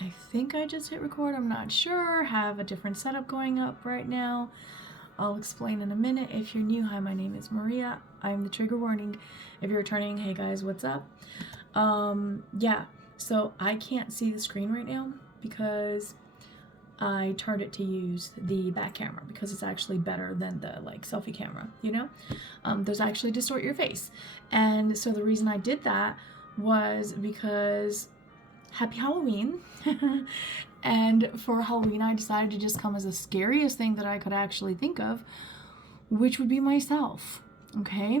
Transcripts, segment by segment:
I think I just hit record. I'm not sure. Have a different setup going up right now. I'll explain in a minute. If you're new, hi, my name is Maria. I'm the trigger warning. If you're returning, hey guys, what's up? Yeah, so I can't see the screen right now because I turned it to use the back camera because it's actually better than the selfie camera, you know? Those actually distort your face. And so the reason I did that was because happy Halloween. And for Halloween, I decided to just come as the scariest thing that I could actually think of, which would be myself, okay?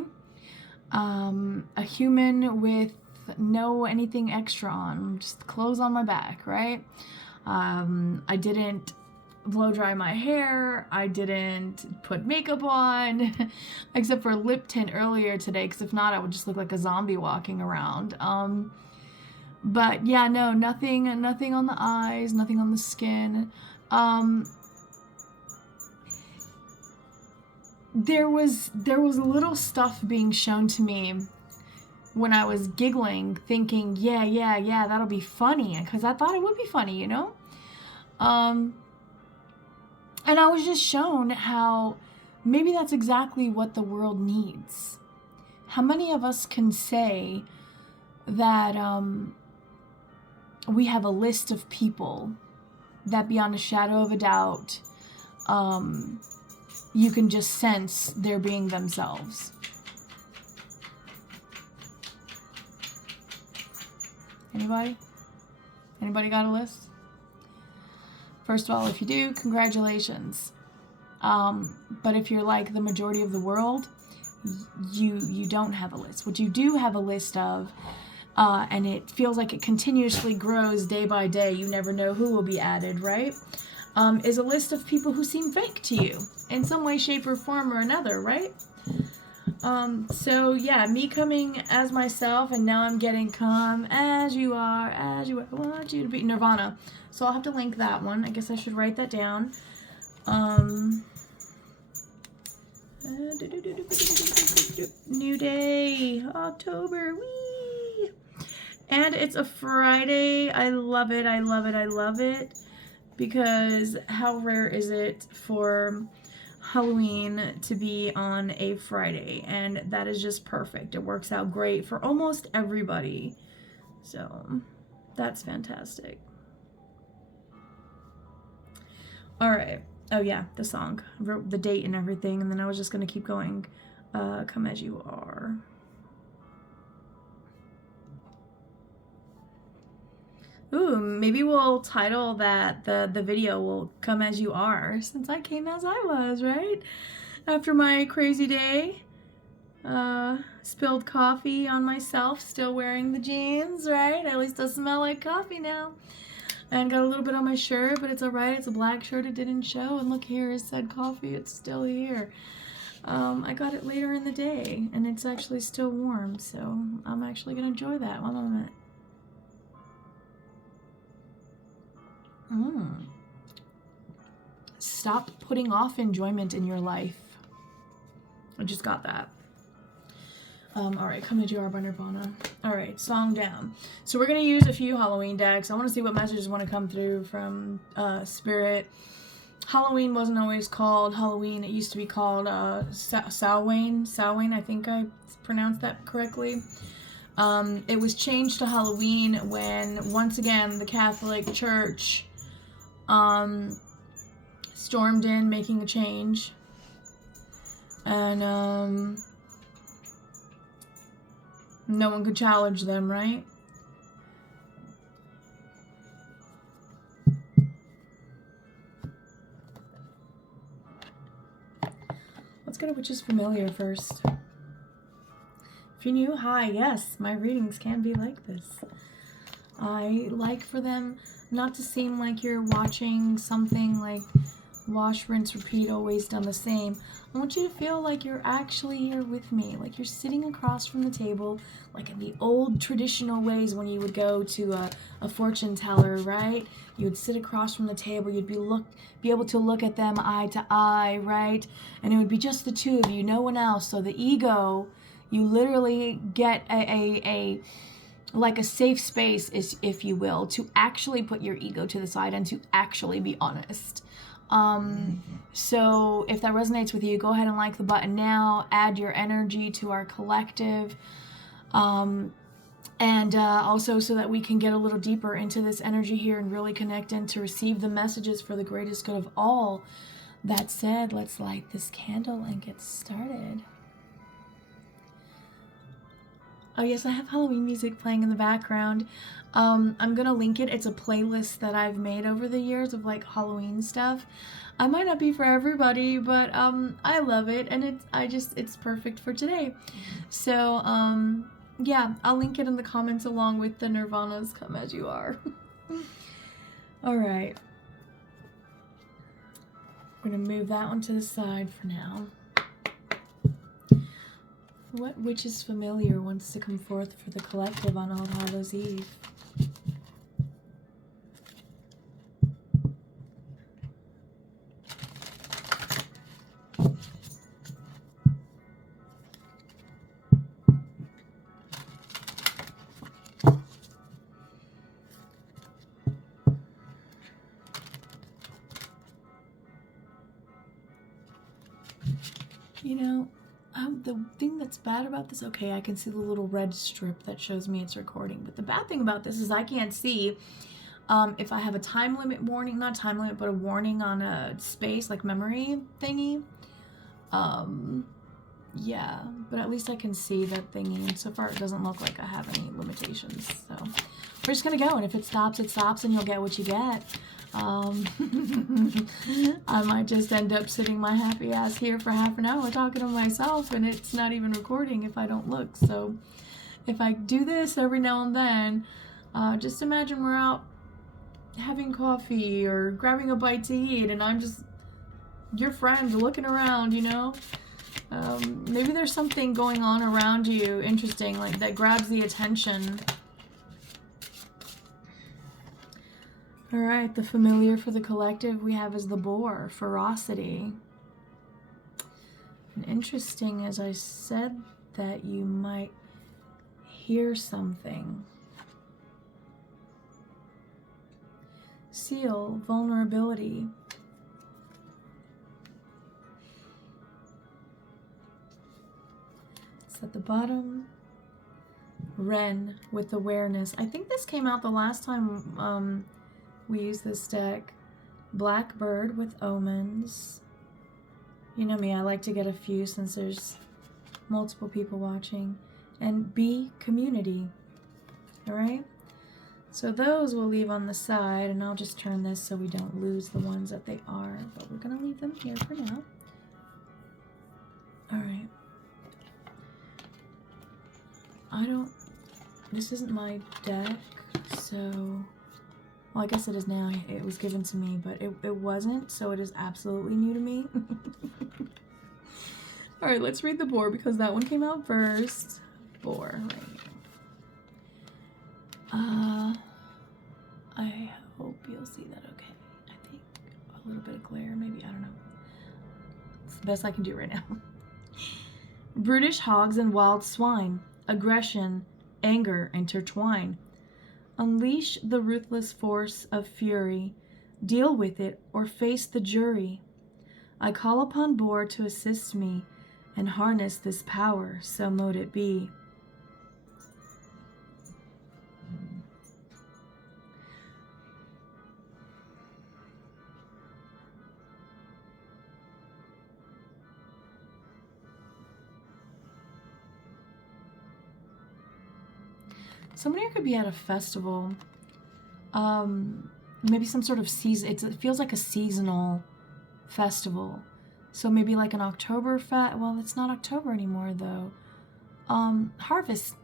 A human with no anything extra on, just clothes on my back, right? I didn't blow dry my hair. I didn't put makeup on, except for lip tint earlier today, because if not, I would just look like a zombie walking around. But yeah, no, nothing on the eyes, nothing on the skin. There was little stuff being shown to me when I was giggling, thinking, yeah, that'll be funny, because I thought it would be funny, you know? And I was just shown how maybe that's exactly what the world needs. How many of us can say that we have a list of people that beyond a shadow of a doubt, you can just sense they're being themselves. Anybody? Anybody got a list? First of all, if you do, congratulations. But if you're like the majority of the world, you don't have a list. What you do have a list of, and it feels like it continuously grows day by day, you never know who will be added, right? Is a list of people who seem fake to you in some way, shape, or form or another, right? So yeah, me coming as myself, and now I'm getting come as you are, I want you to be Nirvana. So I'll have to link that one. I guess I should write that down. New day, October, wee! And it's a Friday. I love it, I love it, I love it. Because how rare is it for Halloween to be on a Friday? And that is just perfect. It works out great for almost everybody. So that's fantastic. All right. Oh yeah, the song. I wrote the date and everything, and then I was just gonna keep going. Come as you are. Ooh, maybe we'll title that the video will Come As You Are, since I came as I was, right? After my crazy day. Spilled coffee on myself, still wearing the jeans, right? At least I smell like coffee now. And got a little bit on my shirt, but it's alright. It's a black shirt, it didn't show. And look here, it said coffee, it's still here. I got it later in the day, and it's actually still warm, so I'm actually gonna enjoy that. One moment. Stop putting off enjoyment in your life. I just got that. Alright, Come As You Are by Nirvana. Alright, song down. So we're going to use a few Halloween decks. I want to see what messages want to come through from Spirit. Halloween wasn't always called Halloween. It used to be called Samhain. Samhain, I think I pronounced that correctly. It was changed to Halloween when, once again, the Catholic Church stormed in, making a change. And no one could challenge them, right? Let's go to which is familiar first. If you're new, hi, yes, my readings can be like this. I like for them not to seem like you're watching something like wash, rinse, repeat, always done the same. I want you to feel like you're actually here with me, like you're sitting across from the table, like in the old traditional ways when you would go to a fortune teller, right? You would sit across from the table, you'd be able to look at them eye to eye, right? And it would be just the two of you, no one else. So the ego, you literally get a like a safe space, is, if you will, to actually put your ego to the side and to actually be honest. So if that resonates with you, go ahead and like the button now, add your energy to our collective, and also so that we can get a little deeper into this energy here and really connect in to receive the messages for the greatest good of all. That said, let's light this candle and get started. Oh yes, I have Halloween music playing in the background. I'm gonna link it. It's a playlist that I've made over the years of like Halloween stuff. I might not be for everybody, but I love it, and it's perfect for today. So yeah, I'll link it in the comments along with the Nirvana's Come As You Are. All right. I'm gonna move that one to the side for now. What witch is familiar wants to come forth for the collective on All Hallows Eve? You know, the thing that's bad about this, okay, I can see the little red strip that shows me it's recording, but the bad thing about this is I can't see if I have a time limit warning, not time limit, but a warning on a space, like memory thingy. Yeah, but at least I can see that thingy, and so far it doesn't look like I have any limitations, so we're just gonna go, and if it stops, and you'll get what you get. I might just end up sitting my happy ass here for half an hour talking to myself, and it's not even recording if I don't look. So if I do this every now and then, just imagine we're out having coffee or grabbing a bite to eat, and I'm just your friend looking around, you know. Maybe there's something going on around you interesting, like that grabs the attention. All right, the familiar for the collective we have is the boar, ferocity. And interesting, as I said, that you might hear something. Seal, vulnerability. It's at the bottom. Wren with awareness. I think this came out the last time we used this deck. Blackbird with omens. You know me, I like to get a few since there's multiple people watching. And bee, community. Alright? So those we'll leave on the side, and I'll just turn this so we don't lose the ones that they are. But we're going to leave them here for now. Alright. This isn't my deck, so... Well, I guess it is now. It was given to me, but it wasn't, so it is absolutely new to me. Alright, let's read the boar, because that one came out first. Boar, right. I hope you'll see that okay. I think a little bit of glare, maybe, I don't know. It's the best I can do right now. Brutish hogs and wild swine. Aggression, anger intertwine. Unleash the ruthless force of fury. Deal with it or face the jury. I call upon boar to assist me and harness this power, so mote it be. Someone here could be at a festival. Maybe some sort of season. It feels like a seasonal festival. So maybe like an October well, it's not October anymore though. Harvest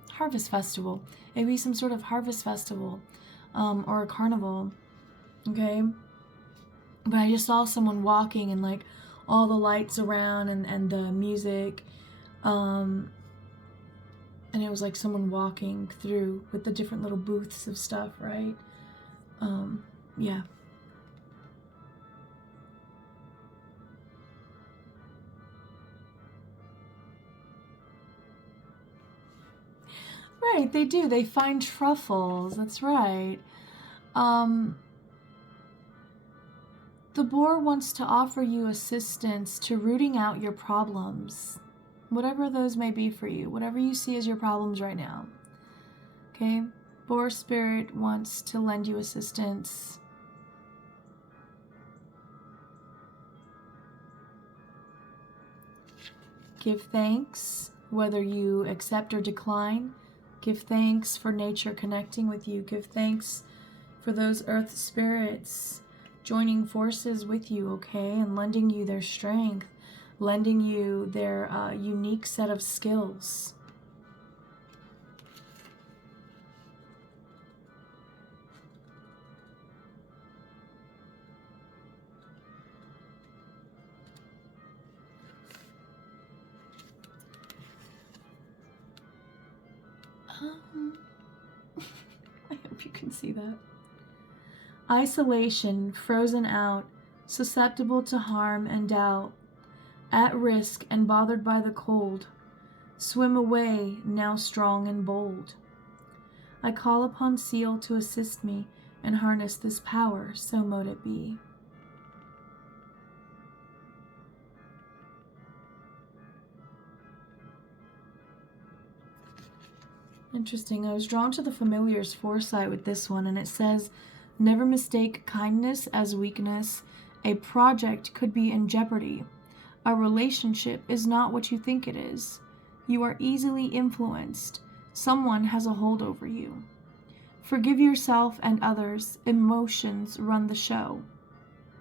festival. Maybe some sort of harvest festival, or a carnival. Okay. But I just saw someone walking and like all the lights around and the music. And it was like someone walking through with the different little booths of stuff, right? Yeah. Right, they do. They find truffles. That's right. The boar wants to offer you assistance to rooting out your problems, whatever those may be for you, whatever you see as your problems right now. Okay? Boar spirit wants to lend you assistance. Give thanks, whether you accept or decline. Give thanks for nature connecting with you. Give thanks for those earth spirits joining forces with you, okay? And lending you their strength, lending you their unique set of skills. I hope you can see that. Isolation, frozen out, susceptible to harm and doubt, at risk and bothered by the cold, swim away, now strong and bold. I call upon Seal to assist me and harness this power, so mote it be. Interesting. I was drawn to the familiar's foresight with this one, and it says, never mistake kindness as weakness. A project could be in jeopardy. A relationship is not what you think it is. You are easily influenced. Someone has a hold over you. Forgive yourself and others. Emotions run the show.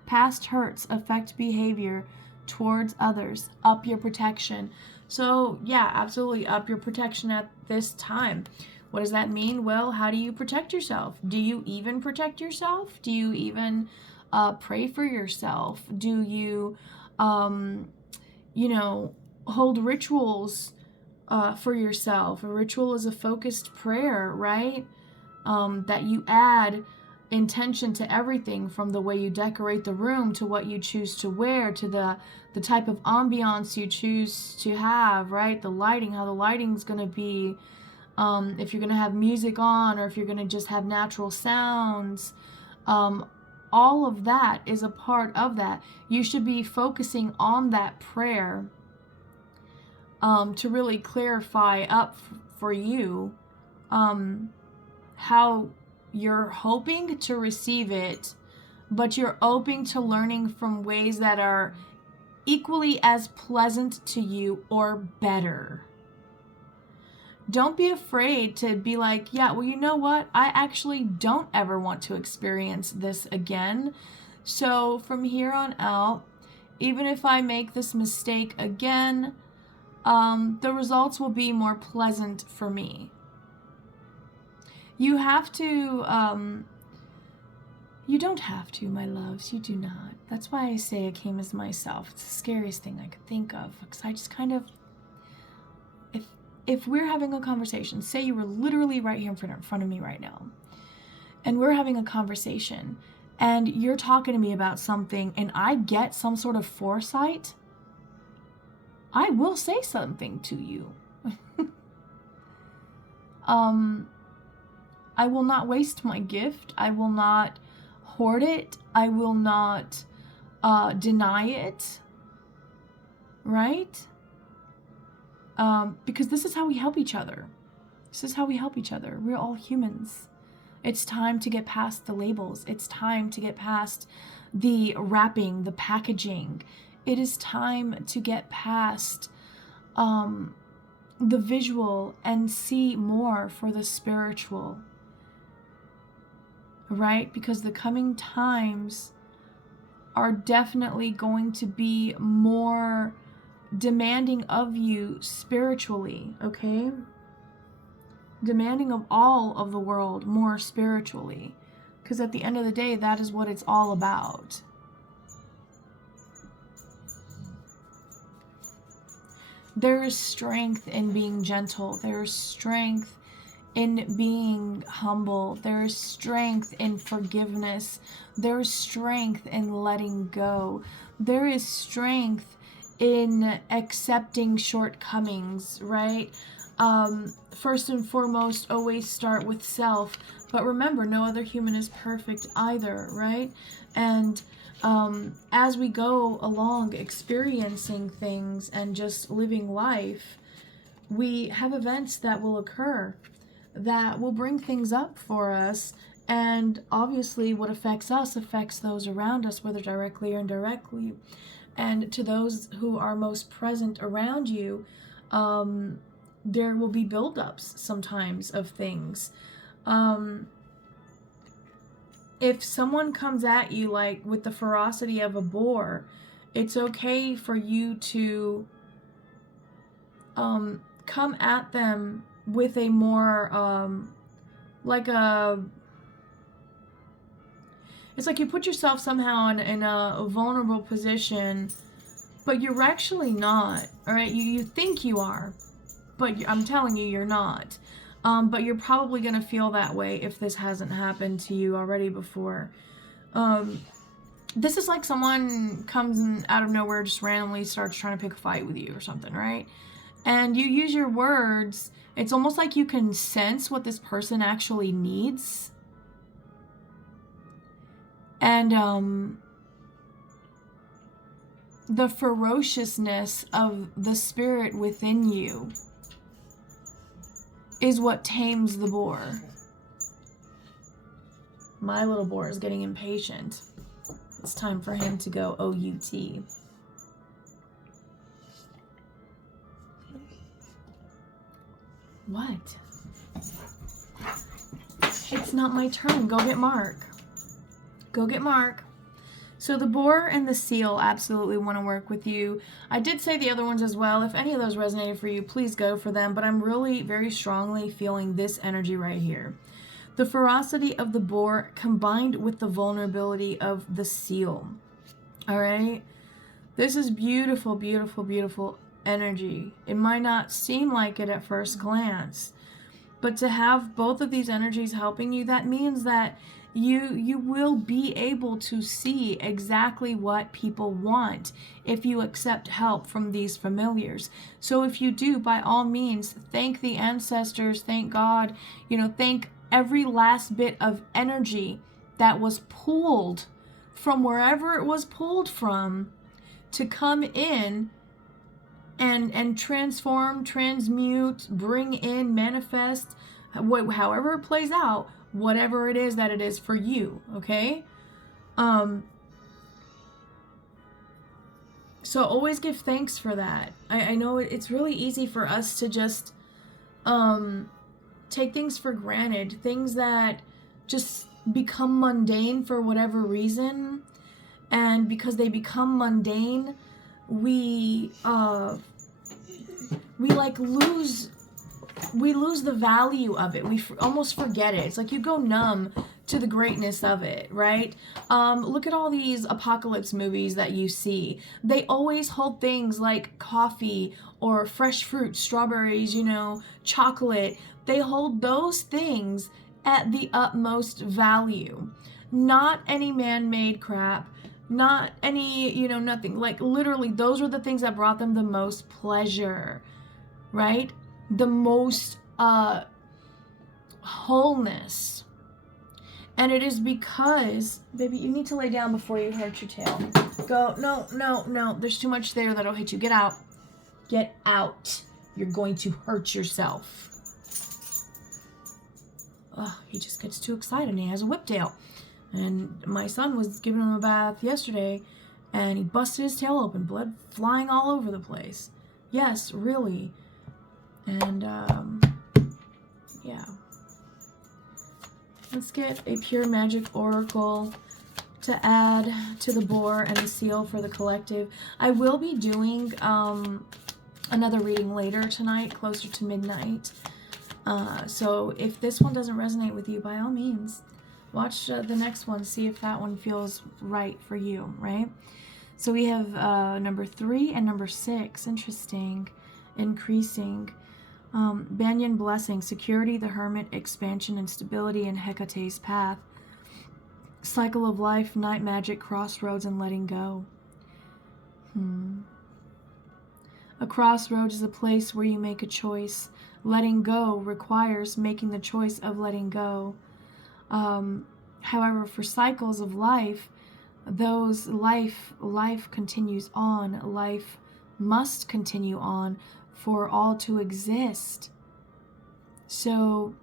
Past hurts affect behavior towards others. Up your protection. So, yeah, absolutely up your protection at this time. What does that mean? Well, how do you protect yourself? Do you even protect yourself? Do you even pray for yourself? Do you, hold rituals for yourself? A ritual is a focused prayer, right? That you add intention to everything, from the way you decorate the room to what you choose to wear to the type of ambiance you choose to have, right? The lighting, how the lighting's going to be, if you're going to have music on or if you're going to just have natural sounds. All of that is a part of that. You should be focusing on that prayer to really clarify up for you how you're hoping to receive it, but you're open to learning from ways that are equally as pleasant to you or better. Don't be afraid to be like, yeah, well, you know what? I actually don't ever want to experience this again. So from here on out, even if I make this mistake again, the results will be more pleasant for me. You have to, you don't have to, my loves, you do not. That's why I say I came as myself. It's the scariest thing I could think of, because I just kind of, if we're having a conversation, say you were literally right here in front of me right now, and we're having a conversation, and you're talking to me about something, and I get some sort of foresight, I will say something to you. I will not waste my gift. I will not hoard it. I will not deny it. Right? Because this is how we help each other. This is how we help each other. We're all humans. It's time to get past the labels. It's time to get past the wrapping, the packaging. It is time to get past the visual and see more for the spiritual. Right? Because the coming times are definitely going to be more demanding of you spiritually, okay? Demanding of all of the world more spiritually. Because at the end of the day, that is what it's all about. There is strength in being gentle. There is strength in being humble. There is strength in forgiveness. There is strength in letting go. There is strength in accepting shortcomings, right? first and foremost, always start with self. But remember, no other human is perfect either, right? And as we go along experiencing things and just living life, we have events that will occur that will bring things up for us. And obviously, what affects us affects those around us, whether directly or indirectly. And to those who are most present around you, there will be buildups sometimes of things. If someone comes at you like with the ferocity of a boar, it's okay for you to come at them with a more like a, it's like you put yourself somehow in a vulnerable position, but you're actually not. All right, you think you are, but I'm telling you, you're not. But you're probably going to feel that way if this hasn't happened to you already before. This is like someone comes in out of nowhere, just randomly starts trying to pick a fight with you or something, right? And you use your words. It's almost like you can sense what this person actually needs. And the ferociousness of the spirit within you is what tames the boar. My little boar is getting impatient. It's time for him to go OUT. What? It's not my turn. Go get Mark. Go get Mark. So the boar and the seal absolutely want to work with you. I did say the other ones as well. If any of those resonated for you, please go for them. But I'm really very strongly feeling this energy right here. The ferocity of the boar combined with the vulnerability of the seal. All right? This is beautiful, beautiful, beautiful energy. It might not seem like it at first glance. But to have both of these energies helping you, that means that you will be able to see exactly what people want if you accept help from these familiars. So if you do, by all means, thank the ancestors, thank God, thank every last bit of energy that was pulled from wherever it was pulled from to come in and transform, transmute, bring in, manifest, however it plays out, whatever it is that it is for you, okay? So always give thanks for that. I know it's really easy for us to just take things for granted, things that just become mundane for whatever reason, and because they become mundane, we lose the value of it. We almost forget it. It's like you go numb to the greatness of it, right? Look at all these apocalypse movies that you see. They always hold things like coffee or fresh fruit, strawberries, chocolate. They hold those things at the utmost value. Not any man-made crap. Not any, nothing. Like literally, those were the things that brought them the most pleasure, right? The most wholeness. And it is because, baby, you need to lay down before you hurt your tail. Go. No. There's too much there that'll hit you. Get out. Get out. You're going to hurt yourself. Oh, he just gets too excited and he has a whip tail. And my son was giving him a bath yesterday and he busted his tail open, blood flying all over the place. Yes, really. And, yeah. Let's get a pure magic oracle to add to the boar and the seal for the collective. I will be doing another reading later tonight, closer to midnight. So if this one doesn't resonate with you, by all means, watch the next one, see if that one feels right for you, right? So we have number 3 and number 6. Interesting. Increasing. Banyan blessing, security, the hermit, expansion and stability, and Hecate's path. Cycle of life, night magic, crossroads, and letting go. A crossroads is a place where you make a choice, letting go requires making the choice of letting go. However, for cycles of life, life continues on. Life must continue on for all to exist. So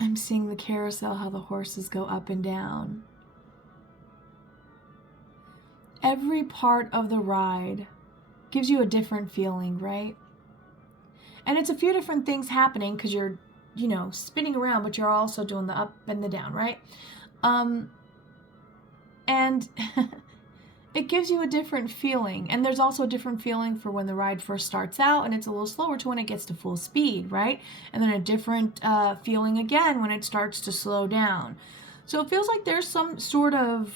I'm seeing the carousel, how the horses go up and down. Every part of the ride gives you a different feeling, right? And it's a few different things happening because you're, spinning around, but you're also doing the up and the down, right? And it gives you a different feeling. And there's also a different feeling for when the ride first starts out and it's a little slower to when it gets to full speed, right? And then a different feeling again when it starts to slow down. So it feels like there's some sort of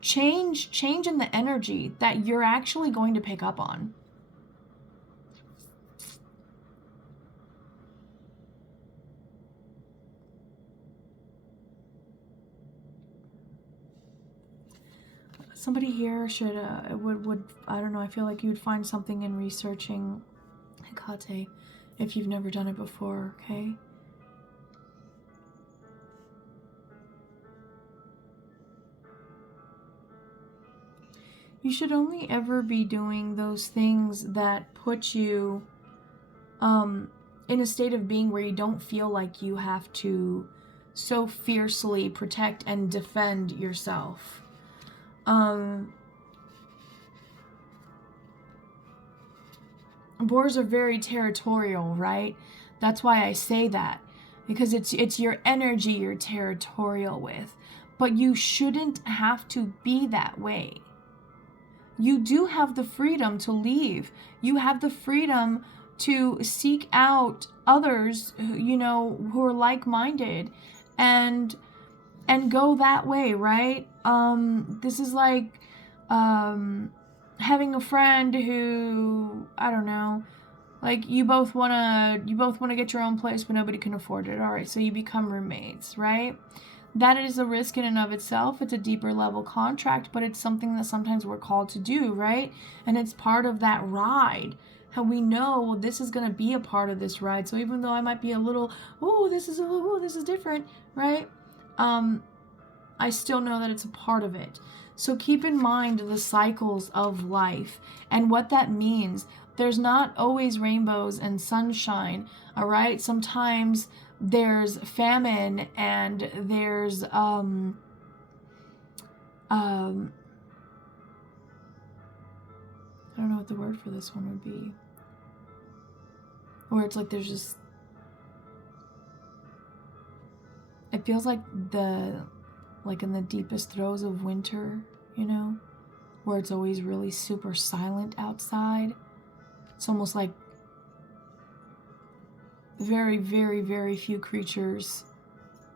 change in the energy that you're actually going to pick up on. Somebody here should would I don't know, I feel like you'd find something in researching Hecate if you've never done it before, okay? You should only ever be doing those things that put you in a state of being where you don't feel like you have to so fiercely protect and defend yourself. Boars are very territorial, right? That's why I say that, because it's your energy you're territorial with, but you shouldn't have to be that way. You do have the freedom to leave. You have the freedom to seek out others, who are like-minded and go that way, right? This is like having a friend who, I don't know, like you both want to get your own place, but nobody can afford it. All right, so you become roommates, right? That is a risk in and of itself. It's a deeper level contract, but it's something that sometimes we're called to do, right? And it's part of that ride. How we know, well, this is going to be a part of this ride. So even though I might be a little, this is different, right? I still know that it's a part of it. So keep in mind the cycles of life and what that means. There's not always rainbows and sunshine, all right? Sometimes there's famine and there's I don't know what the word for this one would be. Where it's like there's just, it feels like in the deepest throes of winter, where it's always really super silent outside. It's almost like very, very, very few creatures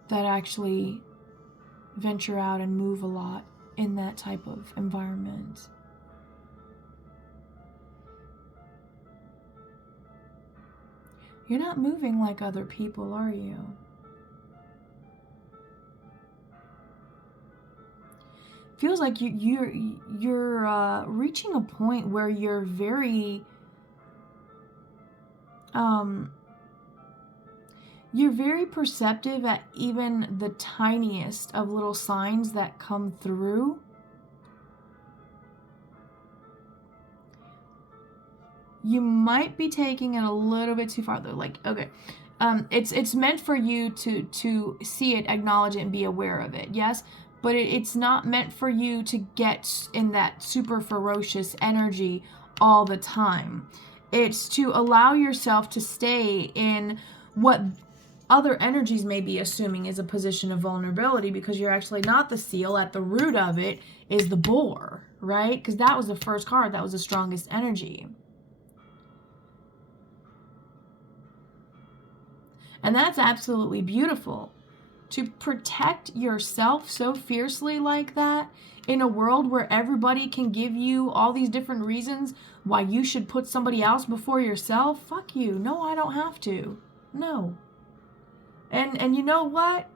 that actually venture out and move a lot in that type of environment. You're not moving like other people, are you? Feels like you're reaching a point where you're very perceptive at even the tiniest of little signs that come through. You might be taking it a little bit too far though. Like, okay, it's meant for you to see it, acknowledge it, and be aware of it. Yes. But it's not meant for you to get in that super ferocious energy all the time. It's to allow yourself to stay in what other energies may be assuming is a position of vulnerability, because you're actually not the seal. At the root of it is the boar, right? Because that was the first card. That was the strongest energy. And that's absolutely beautiful. To protect yourself so fiercely like that in a world where everybody can give you all these different reasons why you should put somebody else before yourself. Fuck you. No, I don't have to. No. And you know what?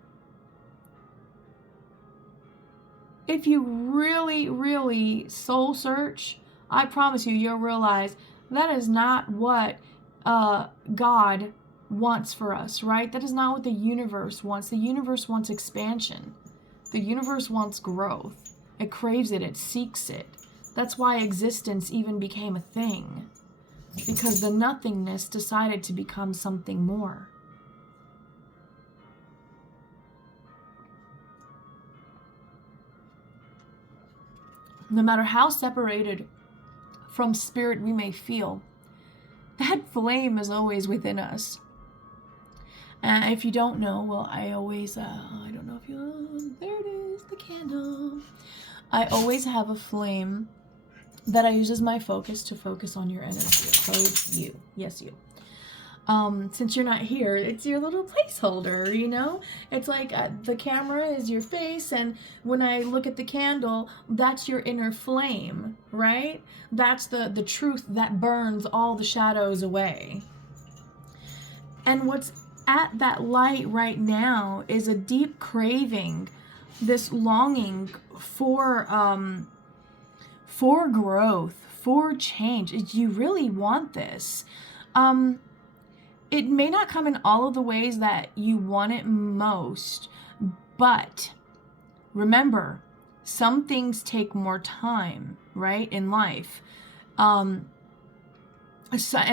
if you really, really soul search, I promise you, you'll realize that is not what God wants for us, right? That is not what the universe wants. The universe wants expansion. The universe wants growth. It craves it. It seeks it. That's why existence even became a thing. Because the nothingness decided to become something more. No matter how separated from spirit we may feel, that flame is always within us. And if you don't know, well, I always, I don't know if you, there it is, the candle. I always have a flame that I use as my focus to focus on your energy. So you, yes, you. Since you're not here, it's your little placeholder, you know? It's like the camera is your face, and when I look at the candle, that's your inner flame, right? That's the truth that burns all the shadows away. And what's at that light right now is a deep craving, this longing for growth, for change. You really want this. It may not come in all of the ways that you want it most, but remember, some things take more time, right, in life. And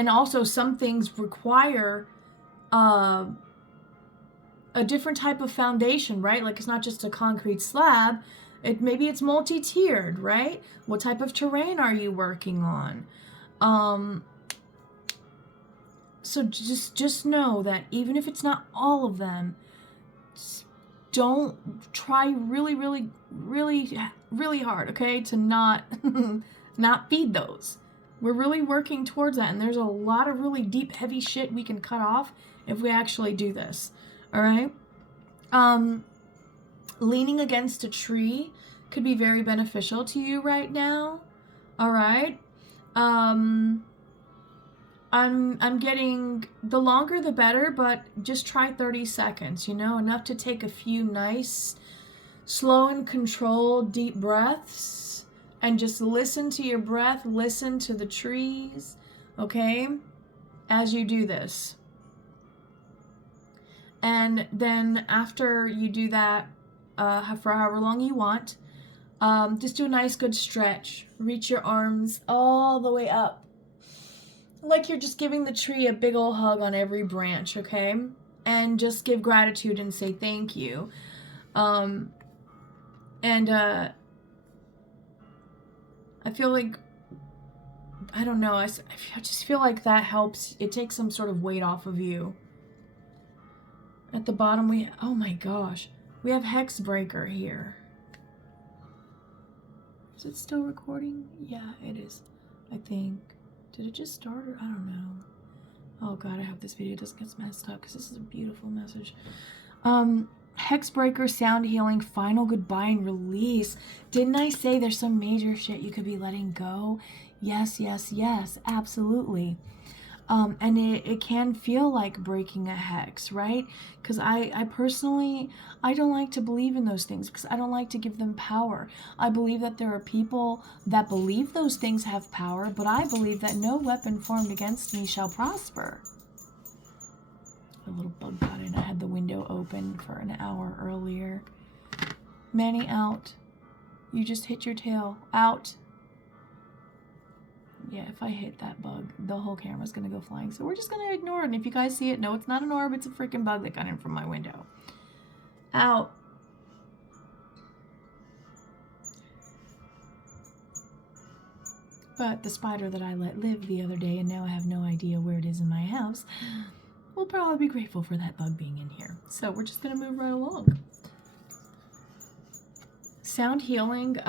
also some things require a different type of foundation, right? Like it's not just a concrete slab. Maybe it's multi-tiered, right? What type of terrain are you working on? So just know that even if it's not all of them, don't try really, really, really, really hard, okay, to not not feed those. We're really working towards that, and there's a lot of really deep, heavy shit we can cut off if we actually do this. All right. Leaning against a tree could be very beneficial to you right now. All right. I'm getting, the longer the better, but just try 30 seconds, you know, enough to take a few nice, slow and controlled deep breaths, and just listen to your breath, listen to the trees, okay, as you do this. And then after you do that, for however long you want, just do a nice good stretch. Reach your arms all the way up, like you're just giving the tree a big old hug on every branch, okay? And just give gratitude and say thank you. I feel like, I don't know, I just feel like that helps. It takes some sort of weight off of you. At the bottom, oh my gosh, we have Hex Breaker here. Is it still recording? Yeah, it is, I think. Did it just start, or I don't know. Oh god, I hope this video doesn't get messed up because this is a beautiful message. Hexbreaker, sound healing, final goodbye and release. Didn't I say there's some major shit you could be letting go? Yes, yes, yes, absolutely. And it can feel like breaking a hex, right? Because I personally, I don't like to believe in those things because I don't like to give them power. I believe that there are people that believe those things have power, but I believe that no weapon formed against me shall prosper. A little bug got in. I had the window open for an hour earlier. Manny, out. You just hit your tail. Out. Yeah, if I hit that bug, the whole camera's gonna go flying. So we're just gonna ignore it. And if you guys see it, no, it's not an orb. It's a freaking bug that got in from my window. Out. But the spider that I let live the other day, and now I have no idea where it is in my house, will probably be grateful for that bug being in here. So we're just gonna move right along. Sound healing,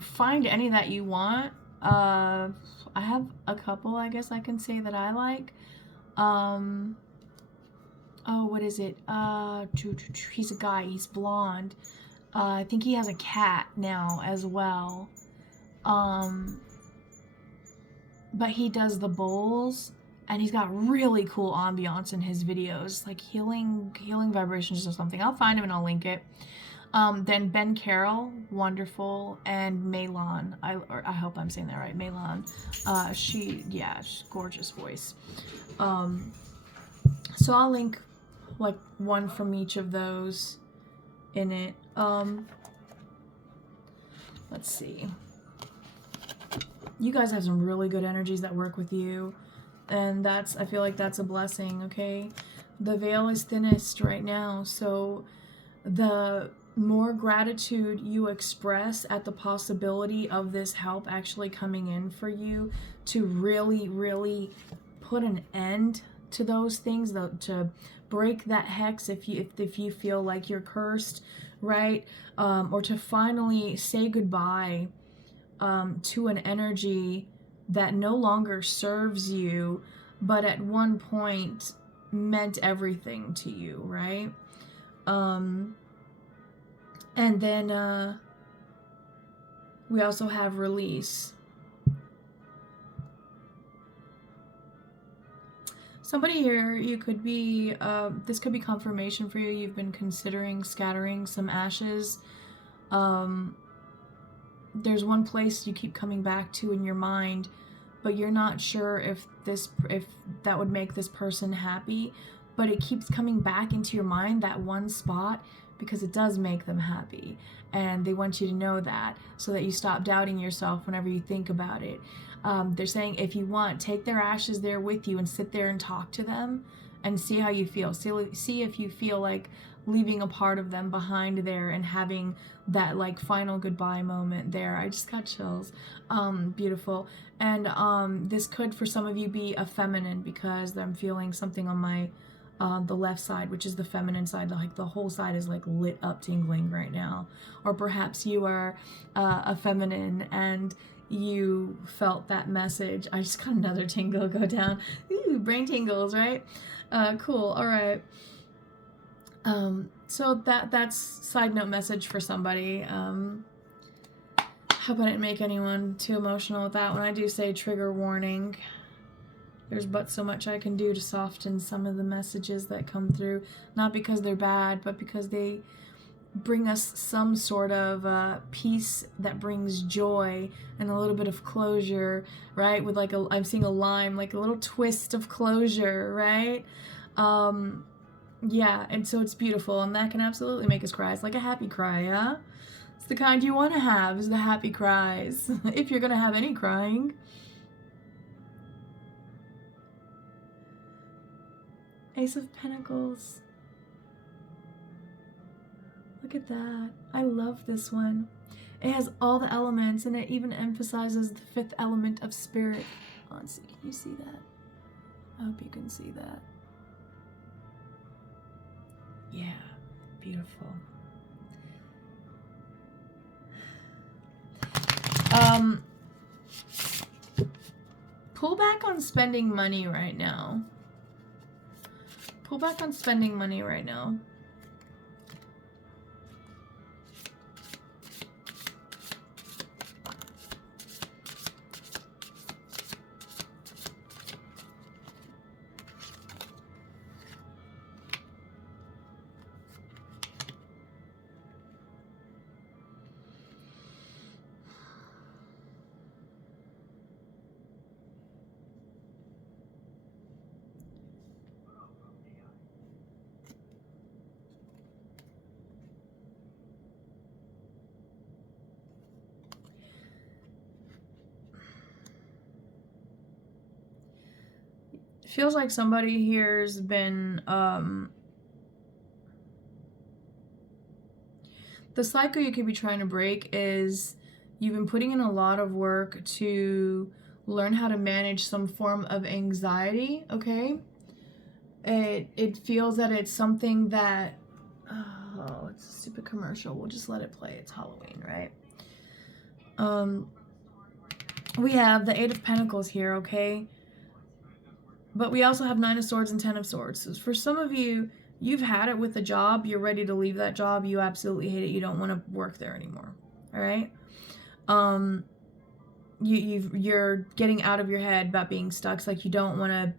find any that you want. I have a couple, I guess I can say, that I like. Oh, what is it? He's a guy, he's blonde. I think he has a cat now as well. But he does the bowls, and he's got really cool ambiance in his videos, like healing vibrations or something. I'll find him and I'll link it. Then Ben Carroll, wonderful, and Maylon. I hope I'm saying that right, Maylon. She's gorgeous voice. So I'll link like one from each of those in it. Let's see. You guys have some really good energies that work with you, and I feel like that's a blessing, okay? The veil is thinnest right now, so the more gratitude you express at the possibility of this help actually coming in for you to really, really put an end to those things, to break that hex if you feel like you're cursed, right? Or to finally say goodbye to an energy that no longer serves you, but at one point meant everything to you, right? And then we also have release. Somebody here, you could be, this could be confirmation for you. You've been considering scattering some ashes. There's one place you keep coming back to in your mind, but you're not sure if that would make this person happy, but it keeps coming back into your mind, that one spot, because it does make them happy, and they want you to know that so that you stop doubting yourself whenever you think about it. They're saying if you want, take their ashes there with you and sit there and talk to them and see how you feel. See if you feel like leaving a part of them behind there and having that like final goodbye moment there. I just got chills. Beautiful. And this could for some of you be a feminine, because I'm feeling something on my the left side, which is the feminine side, like the whole side is like lit up tingling right now. Or perhaps you are a feminine and you felt that message. I just got another tingle go down. Ooh, brain tingles, right? Cool. All right. So that's side note message for somebody. Hope I didn't make anyone too emotional with that. When I do say trigger warning, there's but so much I can do to soften some of the messages that come through. Not because they're bad, but because they bring us some sort of peace that brings joy and a little bit of closure, right? With like I'm seeing a lime, like a little twist of closure, right? Yeah, and so it's beautiful, and that can absolutely make us cry. It's like a happy cry, yeah? It's the kind you want to have, is the happy cries, if you're going to have any crying. Ace of Pentacles. Look at that. I love this one. It has all the elements, and it even emphasizes the fifth element of spirit. Let's see, can you see that? I hope you can see that. Yeah, beautiful. Pull back on spending money right now. Pull back on spending money right now. Feels like somebody here's been, the cycle you could be trying to break is you've been putting in a lot of work to learn how to manage some form of anxiety, okay? It feels that it's something that, oh, it's a stupid commercial. We'll just let it play. It's Halloween, right? We have the Eight of Pentacles here, okay? But we also have Nine of Swords and Ten of Swords. So for some of you, you've had it with a job. You're ready to leave that job. You absolutely hate it. You don't want to work there anymore. All right? You're getting out of your head about being stuck. It's like you don't want to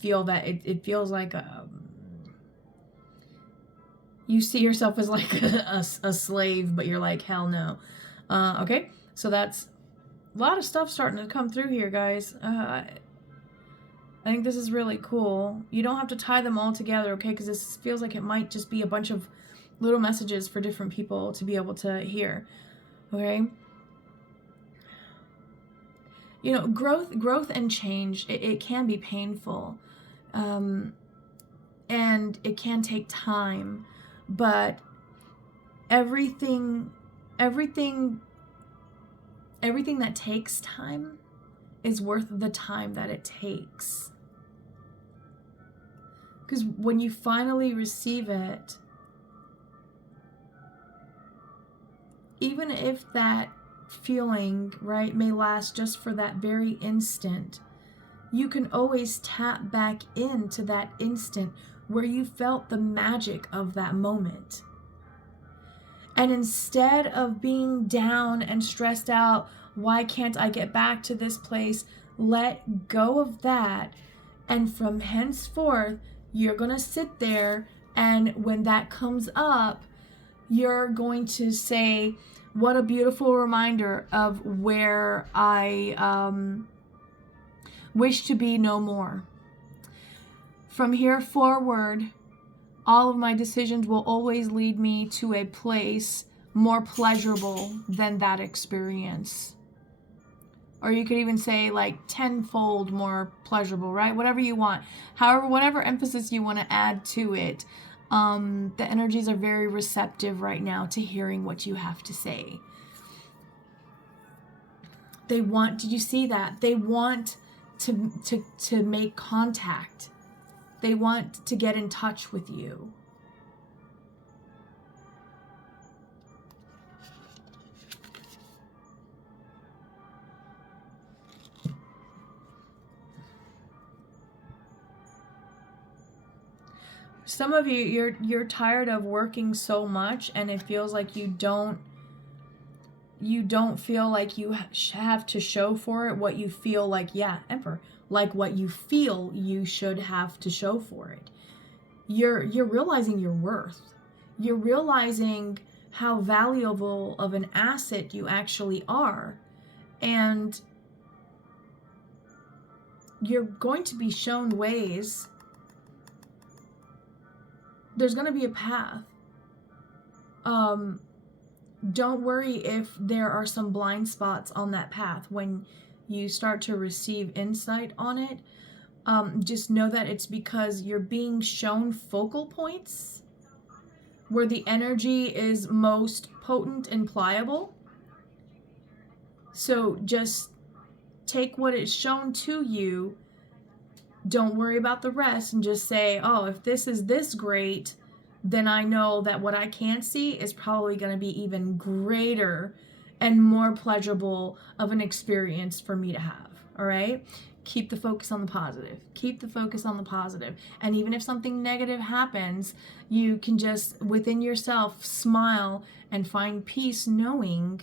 feel that it feels like you see yourself as like a slave, but you're like, hell no. Okay, so that's a lot of stuff starting to come through here, guys. I think this is really cool. You don't have to tie them all together, okay? Because this feels like it might just be a bunch of little messages for different people to be able to hear, okay? You know, growth and change, it can be painful, and it can take time, but everything that takes time is worth the time that it takes. Because when you finally receive it, even if that feeling, right, may last just for that very instant, you can always tap back into that instant where you felt the magic of that moment. And instead of being down and stressed out, why can't I get back to this place? Let go of that. And from henceforth, you're going to sit there, and when that comes up, you're going to say, what a beautiful reminder of where I wish to be no more. From here forward, all of my decisions will always lead me to a place more pleasurable than that experience. Or you could even say like tenfold more pleasurable, right? Whatever you want. However, whatever emphasis you want to add to it, the energies are very receptive right now to hearing what you have to say. They want, did you see that? They want to make contact. They want to get in touch with you. Some of you, you're tired of working so much, and it feels like you don't feel like you have to show for it what you feel like, yeah, Emperor, like what you feel you should have to show for it. You're realizing your worth. You're realizing how valuable of an asset you actually are. And you're going to be shown ways. There's going to be a path. Don't worry if there are some blind spots on that path. When you start to receive insight on it, just know that it's because you're being shown focal points where the energy is most potent and pliable. So just take what is shown to you. Don't worry about the rest, and just say, oh, if this is this great, then I know that what I can't see is probably going to be even greater and more pleasurable of an experience for me to have. All right? Keep the focus on the positive. Keep the focus on the positive. And even if something negative happens, you can just, within yourself, smile and find peace knowing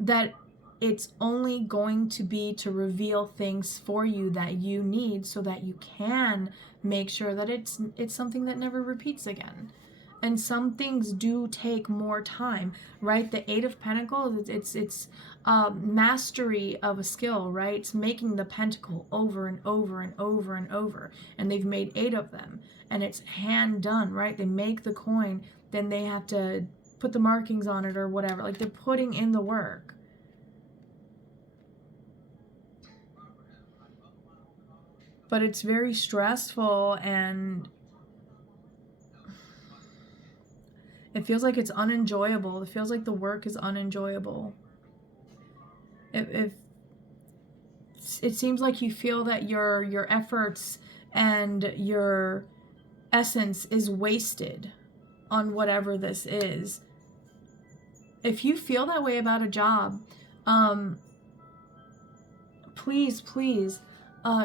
that it's only going to be to reveal things for you that you need, so that you can make sure that it's something that never repeats again. And some things do take more time, right? The Eight of Pentacles, it's mastery of a skill, right? It's making the pentacle over and over and over and over. And they've made 8 of them. And it's hand done, right? They make the coin, then they have to put the markings on it or whatever. Like, they're putting in the work. But it's very stressful, and it feels like it's unenjoyable. It feels like the work is unenjoyable. It seems like you feel that your efforts and your essence is wasted on whatever this is. If you feel that way about a job, please,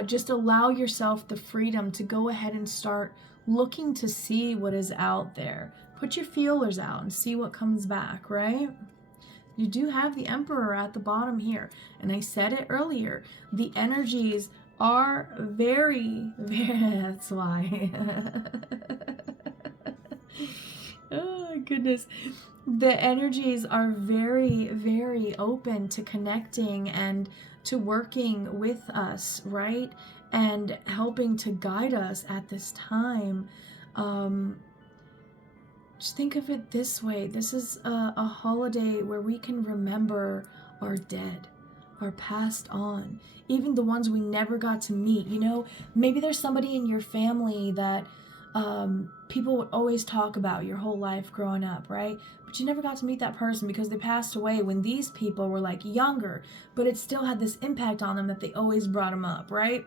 just allow yourself the freedom to go ahead and start looking to see what is out there. Put your feelers out and see what comes back, right? You do have the Emperor at the bottom here. And I said it earlier, the energies are very, that's why. Oh goodness. The energies are very, very open to connecting and to working with us, right? And helping to guide us at this time. Just think of it this way. This is a holiday where we can remember our dead, our passed on, even the ones we never got to meet. You know, maybe there's somebody in your family that people would always talk about your whole life growing up, right? But you never got to meet that person because they passed away when these people were like younger, but it still had this impact on them that they always brought them up, right?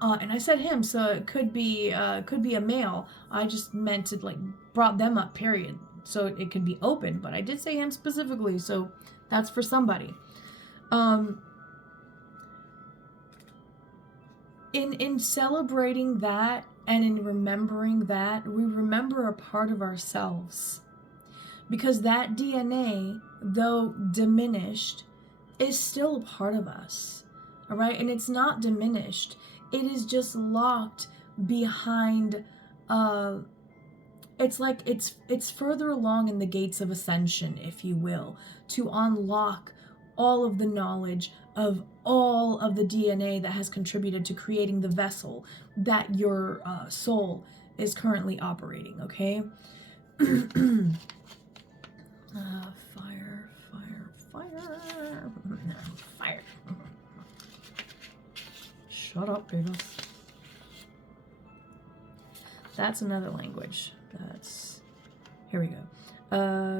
And I said him, so it could be a male. I just meant to like brought them up, period. So it could be open, but I did say him specifically, so that's for somebody. In celebrating that and in remembering that, we remember a part of ourselves. Because that DNA, though diminished, is still a part of us. All right? And it's not diminished. It is just locked behind it's like it's further along in the gates of ascension, if you will, to unlock all of the knowledge of all of the DNA that has contributed to creating the vessel that your soul is currently operating, okay? Fire. Fire. Shut up, Davis. That's another language. Here we go.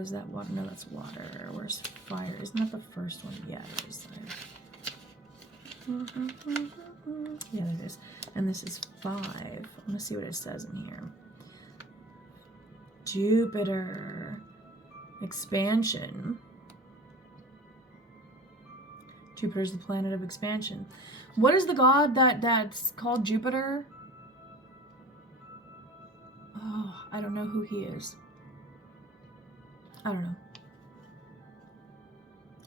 Is that water? No, that's water. Where's fire? Isn't that the first one? Yeah, it is. Yeah, there it is. And this is 5. I'm gonna see what it says in here. Jupiter. Expansion. Jupiter's the planet of expansion. What is the god that's called Jupiter? Oh, I don't know who he is. I don't know.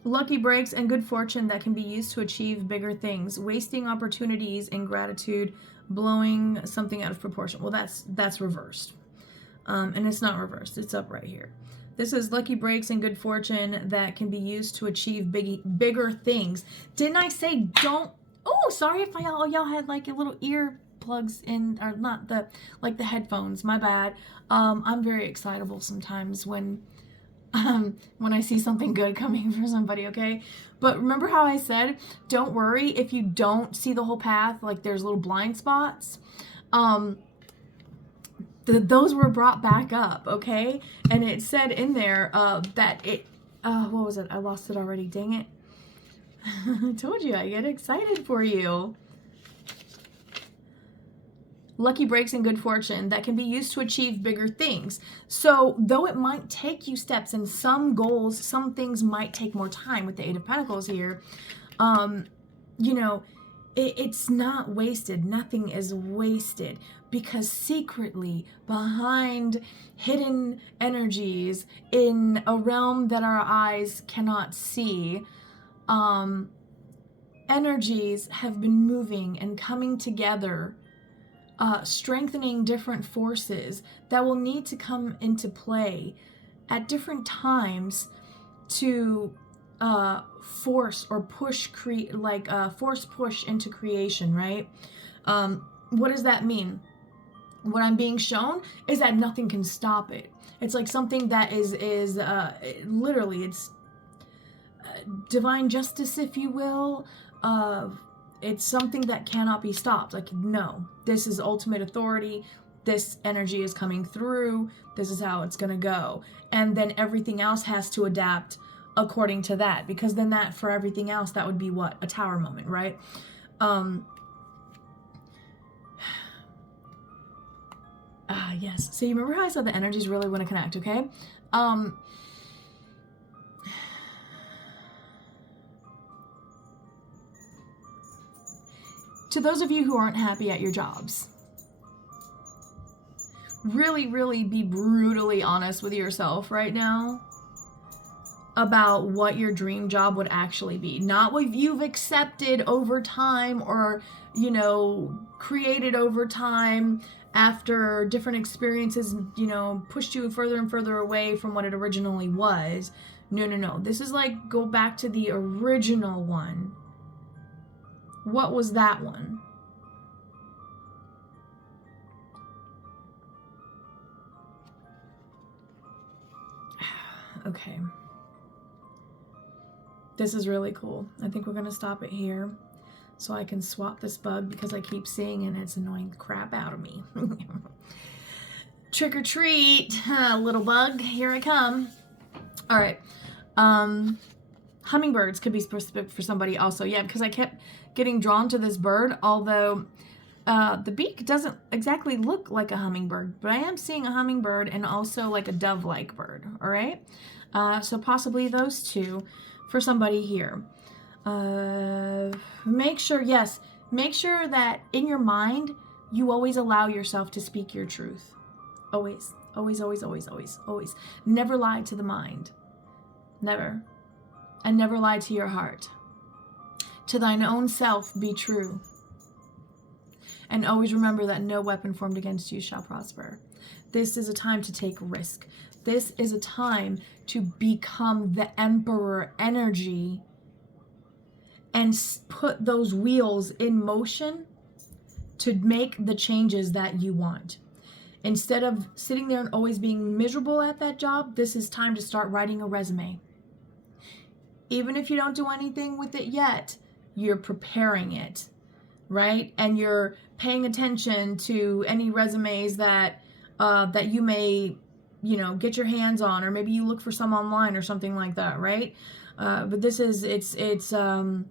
Lucky breaks and good fortune that can be used to achieve bigger things. Wasting opportunities, ingratitude, blowing something out of proportion. Well, that's reversed. And it's not reversed. It's up right here. This is lucky breaks and good fortune that can be used to achieve bigger things. Didn't I say don't? Oh, sorry if y'all had like a little ear plugs in, or not the headphones. My bad. I'm very excitable sometimes when I see something good coming for somebody. Okay, but remember how I said don't worry if you don't see the whole path. Like there's little blind spots. Those were brought back up, okay? And it said in there that it, what was it? I lost it already, dang it. I told you, I get excited for you. Lucky breaks and good fortune that can be used to achieve bigger things. So though it might take you steps and some goals, some things might take more time with the 8 of Pentacles here, you know, it's not wasted. Nothing is wasted. Because secretly, behind hidden energies in a realm that our eyes cannot see, energies have been moving and coming together, strengthening different forces that will need to come into play at different times to force or push, force push into creation, right? What does that mean? What I'm being shown is that nothing can stop it. It's like something that is literally, it's divine justice, if you will. It's something that cannot be stopped. Like, no, this is ultimate authority. This energy is coming through. This is how it's going to go. And then everything else has to adapt according to that. Because then that, for everything else, that would be what? A tower moment, right? Yes. So you remember how I said the energies really want to connect, okay? To those of you who aren't happy at your jobs, really, really be brutally honest with yourself right now. about what your dream job would actually be. Not what you've accepted over time or, you know, created over time after different experiences, you know, pushed you further and further away from what it originally was. No, no, no. This is like, go back to the original one. What was that one? Okay. This is really cool. I think we're going to stop it here so I can swap this bug because I keep seeing it and it's annoying the crap out of me. Trick or treat, little bug. Here I come. All right. Hummingbirds could be specific for somebody also. Yeah, because I kept getting drawn to this bird, although the beak doesn't exactly look like a hummingbird, but I am seeing a hummingbird and also like a dove-like bird. All right. So possibly those two for somebody here. Make sure that in your mind, you always allow yourself to speak your truth. Always, always, always, always, always, always. Never lie to the mind. Never. And never lie to your heart. To thine own self be true. And always remember that no weapon formed against you shall prosper. This is a time to take risk. This is a time to become the emperor energy and put those wheels in motion to make the changes that you want. Instead of sitting there and always being miserable at that job, this is time to start writing a resume. Even if you don't do anything with it yet, you're preparing it, right? And you're paying attention to any resumes that you may, you know, get your hands on, or maybe you look for some online or something like that, right? But this is, it's going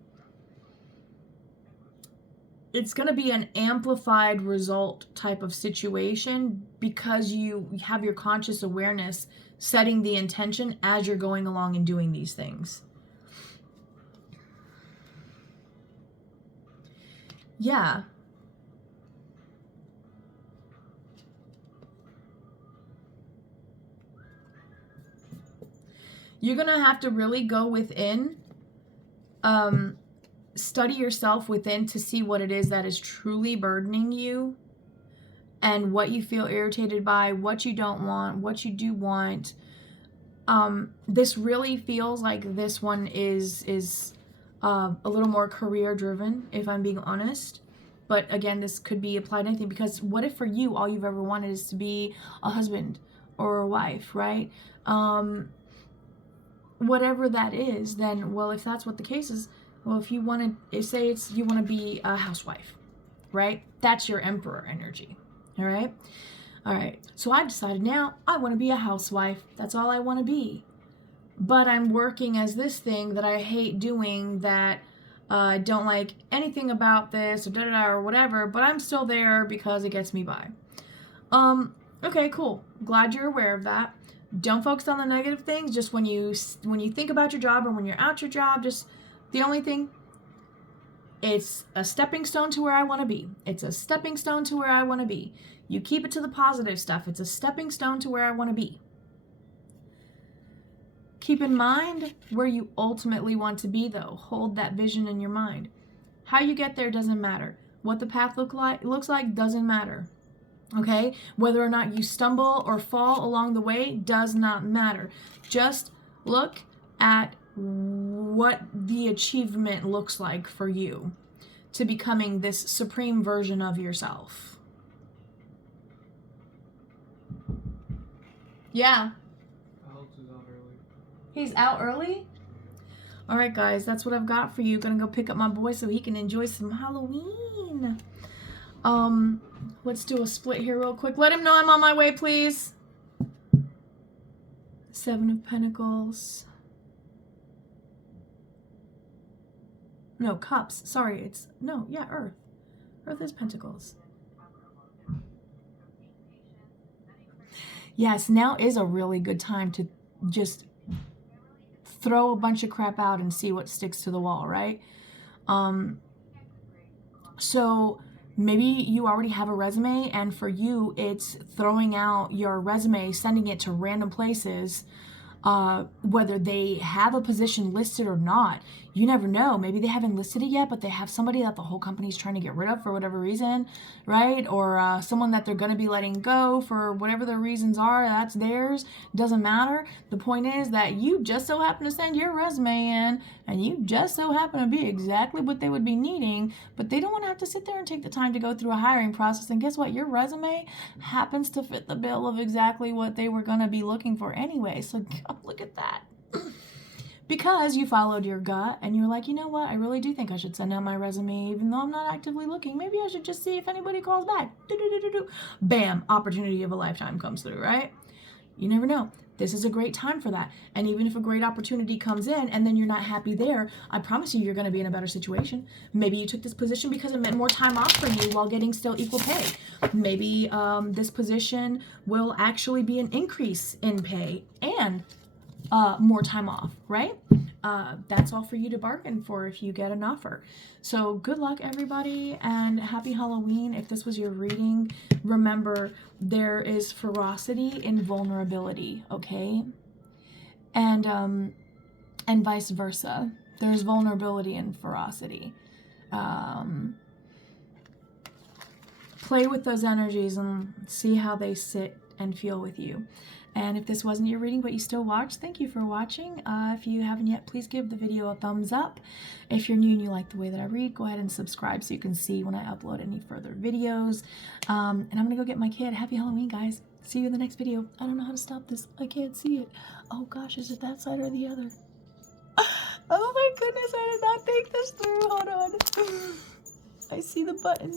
to be an amplified result type of situation because you have your conscious awareness setting the intention as you're going along and doing these things. Yeah. You're going to have to really go within, study yourself within to see what it is that is truly burdening you and what you feel irritated by, what you don't want, what you do want. This really feels like this one is a little more career driven, if I'm being honest. But again, this could be applied to anything, because what if for you all you've ever wanted is to be a husband or a wife, right? Whatever that is, then, well, if that's what the case is, well, if you want to, say it's you want to be a housewife, right? That's your emperor energy, all right? All right, so I've decided now I want to be a housewife. That's all I want to be. But I'm working as this thing that I hate doing, that I don't like anything about this, or da-da-da, or whatever, but I'm still there because it gets me by. Okay, cool. Glad you're aware of that. Don't focus on the negative things. Just when you think about your job or when you're at your job, just the only thing, it's a stepping stone to where I want to be. It's a stepping stone to where I want to be. You keep it to the positive stuff. It's a stepping stone to where I want to be. Keep in mind where you ultimately want to be, though. Hold that vision in your mind. How you get there doesn't matter. What the path looks like doesn't matter. Okay? Whether or not you stumble or fall along the way does not matter. Just look at what the achievement looks like for you to becoming this supreme version of yourself. Yeah. He's out early? All right, guys, that's what I've got for you. Gonna go pick up my boy so he can enjoy some Halloween. Let's do a split here real quick. Let him know I'm on my way, please. 7 of Pentacles. No, Cups. Sorry, Earth. Earth is Pentacles. Yes, now is a really good time to just throw a bunch of crap out and see what sticks to the wall, right? So maybe you already have a resume, and for you, it's throwing out your resume, sending it to random places, whether they have a position listed or not. You never know. Maybe they haven't listed it yet, but they have somebody that the whole company's trying to get rid of for whatever reason, right? Or someone that they're going to be letting go for whatever their reasons are. That's theirs. Doesn't matter. The point is that you just so happen to send your resume in, and you just so happen to be exactly what they would be needing, but they don't want to have to sit there and take the time to go through a hiring process. And guess what? Your resume happens to fit the bill of exactly what they were going to be looking for anyway. So look at that. Because you followed your gut and you're like, you know what, I really do think I should send out my resume even though I'm not actively looking. Maybe I should just see if anybody calls back. Bam, opportunity of a lifetime comes through, right? You never know. This is a great time for that. And even if a great opportunity comes in and then you're not happy there, I promise you, you're going to be in a better situation. Maybe you took this position because it meant more time off for you while getting still equal pay. Maybe this position will actually be an increase in pay and more time off, right? That's all for you to bargain for if you get an offer. So good luck, everybody, and happy Halloween. If this was your reading, remember there is ferocity in vulnerability, okay? And vice versa. There's vulnerability in ferocity. Play with those energies and see how they sit and feel with you. And if this wasn't your reading but you still watched, thank you for watching. If you haven't yet, please give the video a thumbs up. If you're new and you like the way that I read, go ahead and subscribe so you can see when I upload any further videos. And I'm going to go get my kid. Happy Halloween, guys. See you in the next video. I don't know how to stop this. I can't see it. Oh gosh, is it that side or the other? Oh my goodness, I did not think this through. Hold on. I see the button.